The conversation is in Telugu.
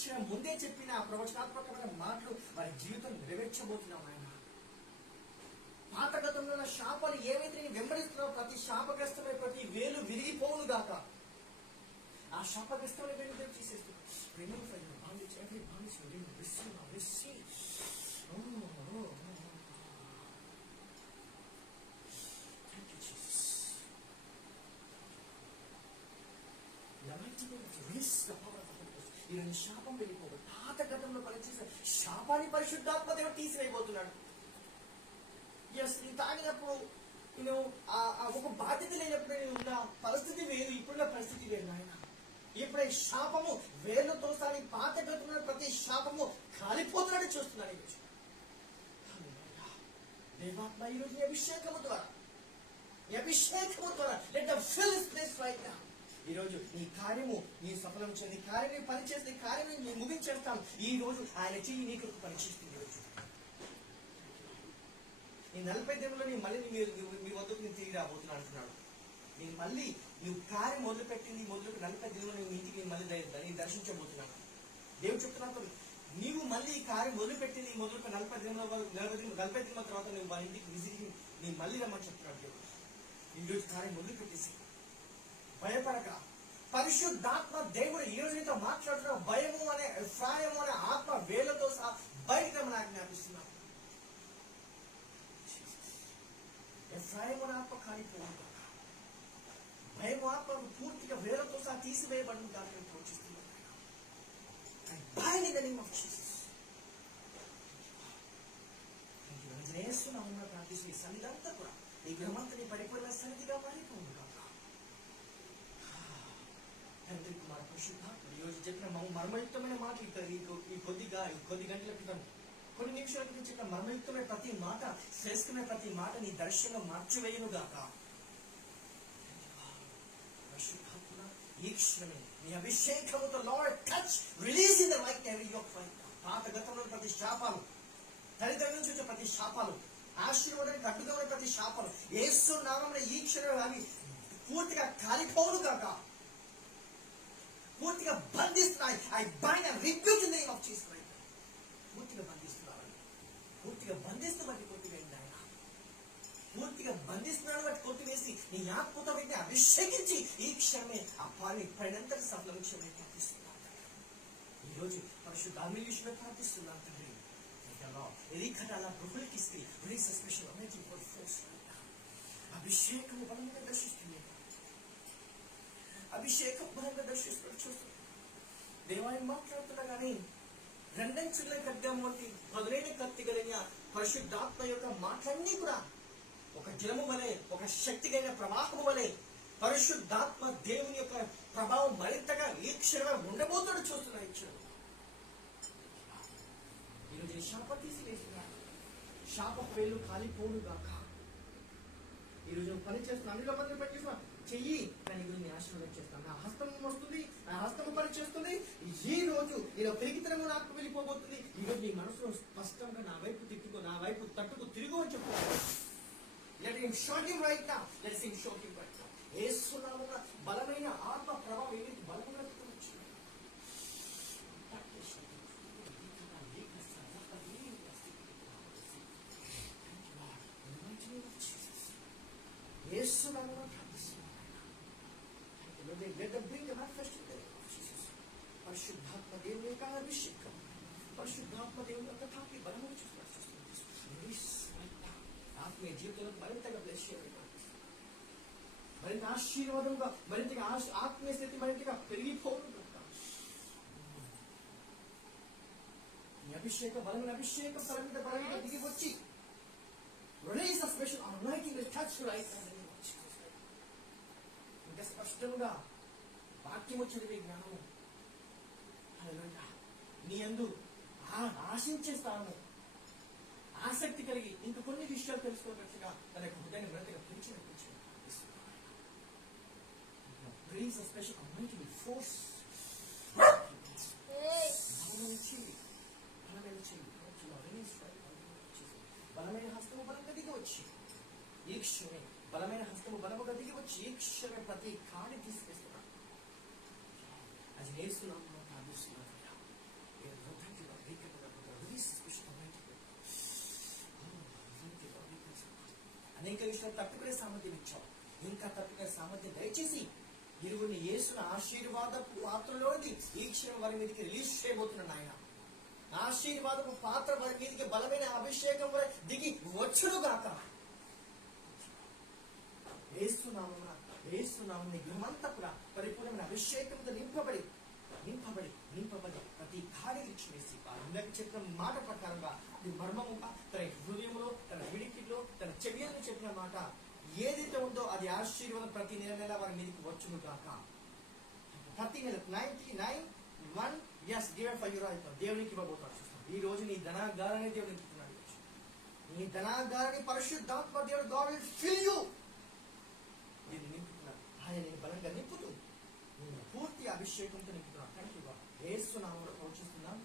క్షణం ముందే చెప్పిన ఆ ప్రవచనాత్మకమైన మాటలు వారి జీవితం నెరవేర్చబోతున్నాం ఆయన. పాత గతంలో ఉన్న శాపాలు ఏవైతే నేను వెంబడిస్తున్నావు, ప్రతి శాపగ్రస్తమైన ప్రతి వేలు విరిగిపోవును గాక. ఆ శాపగ్రస్తమైన వేలు దేవుడు తీసేస్తున్నాడు. Remove from your bondage every bondage you didn't receive or receive. Thank you, Jesus. The mighty name of release the power of the Holy Ghost. ఈరోజు శాపం వెళ్ళిపోదు. పాత గతంలో పనిచేసిన శాపాన్ని పరిశుద్ధాత్మ దేవుడు తీసివేయబోతున్నాడు. ఎస్, నేను తాగినప్పుడు నేను ఒక బాధ్యత లేనప్పుడు నేను ఉన్న పరిస్థితి వేరు, ఇప్పుడున్న పరిస్థితి వేరు నాయన. ఇప్పుడు ఈ శాపము వేర్లతో సారి పాత గతంలో ప్రతి శాపము కాలిపోతున్నాడు చూస్తున్నాను ఈరోజు. దేవాత్మ ఈరోజు ఈ అభిషేకము ద్వారా let them fill this place right now. ఈరోజు నీ కార్యము నీ సఫలం చేసి, నీ కార్యం పనిచేసి, నీ కార్యం నీ ముగించేస్తాను. ఈ రోజు ఆయన చెయ్యి నీకు పనిచేస్తుంది. ఈరోజు ఈ 40 దినంలో నీ మళ్ళీ మీ వద్దకు నేను తిరిగి రాబోతున్నా అంటున్నాడు. నేను మళ్ళీ నువ్వు కార్యం మొదలుపెట్టింది 40 దినంలో నువ్వు ఇంటికి మళ్ళీ దర్శించబోతున్నాను. దేవుడు చెప్తున్నాను, నీవు మళ్ళీ ఈ కార్యం మొదలుపెట్టింది 40 దినాల తర్వాత నువ్వు వాళ్ళ ఇంటికి విజిట్ నీ మళ్ళీ రమ్మని చెప్తున్నాడు దేవుడు. ఈరోజు కార్యం మొదలుపెట్టేసి భయపడక, పరిశుద్ధాత్మ దేవుడు ఈ రోజు నీతో మాట్లాడుతున్న భయము అనే ఎఫ్రాయిము అనే ఆత్మ వేలతో సహా బయటకు రమ్మని ఆజ్ఞాపిస్తున్నాను. ఎఫ్రాయిము అనే ఆత్మ కాలిపోతుంది, భయం ఆత్మ పూర్తిగా వేలతో సహా తీసివేయబడిన దాన్ని ప్రోత్సహిస్తున్నాను. bind in the name of Jesus. నేస్తున్నాము ప్రార్థిస్తూ ఈ సన్నిధంతా కూడా ఈ గ్రహమంతని పరిపూర్ణ సన్నిధిగా మారిపోతుంది కాక. తండ్రి కుమార్ పరిశుద్ధాత్మ ఈరోజు చెప్పిన మర్మయుక్తమైన మాటలు ఈ కొద్ది గంటల క్రితం కొన్ని నిమిషాల క్రితం చెప్పిన మర్మయుక్తమైన ప్రతి మాట, శ్రేష్టమైన ప్రతి మాట నీ దర్శనం మార్చివేయును గాక. పరిశుద్ధాత్మ ఈ క్షణమే నీ అభిషేకముతో Lord touch release in the right every yoke right. పాత గతంలో ప్రతి శాపాలు, తల్లిదండ్రుల నుంచి వచ్చే ప్రతి శాపాలు, ఆశీర్వాదానికి అడ్డుగా ఉన్న ప్రతి శాపాలు యేసు నామమున ఈ క్షణం అవి పూర్తిగా కాలిపోవును కాక. పూర్తిగా బంధిస్తున్నాయి. I bind and rebuke in the name of Jesus Christ. పూర్తిగా బంధిస్తున్నారు, పూర్తిగా బంధిస్తున్నట్టు కొట్టివేయండి ఆయన. పూర్తిగా బంధిస్తున్నాడు బట్టి కొట్టివేసి నీ ఆత్మతో వీటిని అభిషేకించి ఈ క్షణమే ఆ పాలని పడినంతటి సఫలం క్షమే ప్రార్థిస్తున్నాను. ఈరోజు పరిశుద్ధాత్మ విషయమే ప్రార్థిస్తున్నాను తండ్రి. అభిషేకం బలంగా దర్శిస్తుంది, అభిషేకం బలంగా దర్శిస్తున్నాడు. చూస్తున్నాడు దేవాన్ని మాట్లాడుతున్నా కానీ రెండంచుల ఖడ్గం వంటి పదులైన కత్తి కలిగిన పరిశుద్ధాత్మ యొక్క మాటలన్నీ కూడా ఒక జలము వలె, ఒక శక్తి కలిగిన ప్రవాహము వలె పరిశుద్ధాత్మ దేవుని యొక్క ప్రభావం మరింతగా ఈ క్షణం ఉండబోతాడు. చూస్తున్నా ఈ క్షణం ఈరోజు శాప తీసివేస్తున్నాడు. శాప వేలు కాలిపోను గాక. ఈరోజు పని చేస్తున్నా, అన్నిలో మంది పని చేస్తున్నా చెయ్యి, కానీ ఈరోజు నేను ఆశీర్వాదం చేస్తాను. నా హస్తం వస్తుంది, నా హస్తము పని చేస్తుంది. ఈ రోజు ఇలా పెరిగితనము నాకు వెళ్ళిపోబోతుంది. ఈరోజు నీ మనసులో స్పష్టంగా నా వైపు తిట్టుకో, నా వైపు తట్టుకు తిరుగు అని చెప్పుకోవాలి. Let him show him right now. Let him show him right now. యేసు నామమున బలమైన ఆత్మ ప్రభావం ఏమిటి బలంగా వచ్చింది. యేసు నామమున ప్రార్థిస్తున్నాను. Let them bring the manifestation of Jesus. పరిశుద్ధాత్మ దేవుని యొక్క అభిషేకం, పరిశుద్ధాత్మ దేవుని యొక్క తాకి బలము చూస్తున్నాడు. ఆత్మీయ జీవితంలో మరింతగా బ్లెస్ చేయాలి, మరింత ఆశీర్వాదంగా, మరింతగా ఆత్మీయ స్థితి మరింతగా పెరిగిపోవడం. ఈ అభిషేకం బలమైన అభిషేకం బలంగా దిగి వచ్చి release the special anointing will touch right now. ఇంకా స్పష్టంగా వాక్యము చదివే జ్ఞానము, హల్లెలూయా, నీ యందు ఆశించే స్థానము, ఆసక్తి కలిగి ఇంక కొన్ని విషయాలు తెలుసుకోవచ్చుగా తన యొక్క హృదయాన్ని మరింతగా పెంచినట్టు brings a special anointing force. బలమైన హస్తము బలంగా దిగి వచ్చి ఈ క్షణమే, బలమైన హస్తము బలముగా దిగి వచ్చి ఈ క్షణమే ప్రతి కాడి తీసుకొస్తున్నాడు. అది నేర్చుకున్నాము, ప్రార్థిస్తున్నాను. సిచ్యువేషన్ తట్టుకునే సామర్థ్యం ఇచ్చావు. ఇంకా తట్టుకునే సామర్థ్యం దయచేసి ఇరువురిని యేసుని ఆశీర్వాదపు పాత్రలోని ఈ క్షణం వారి మీదకి రిలీజ్ చేయబోతున్నాను ఆయన. ఆశీర్వాదపు పాత్ర వారి మీదకి బలమైన అభిషేకం వారి దిగి వచ్చును గాక. ఏసునామమున గృహమంతా కూడా పరిపూర్ణమైన అభిషేకంతో నింపబడి ప్రతి కార్యం చేసి ఇందాక చెప్పిన మాట ప్రకారంగా అది మర్మముగా తన హృదయంలో, తన విడికిలో, తన చెవిలో చెప్పిన మాట ఏదైతే ఉందో అది ఆశీర్వాదం ప్రతి నెల వారి మీదకి వచ్చును గాక. ప్రతి నెల 99 దేవునికి ఇవ్వబోతున్నాడు. ఈ రోజు నీ ధనాగారాన్ని దేవుడు నింపుతున్నాడు. నీ ధనాగారాన్ని పరిశుద్ధాత్మ దేవుడు God will fill you. దీన్ని నింపుతున్నాడు. ఆయన నేను బలంగా నింపుతూ పూర్తి అభిషేకంతో నింపుతున్నాడు. యేసు నామములో ప్రోక్షిస్తున్నాం.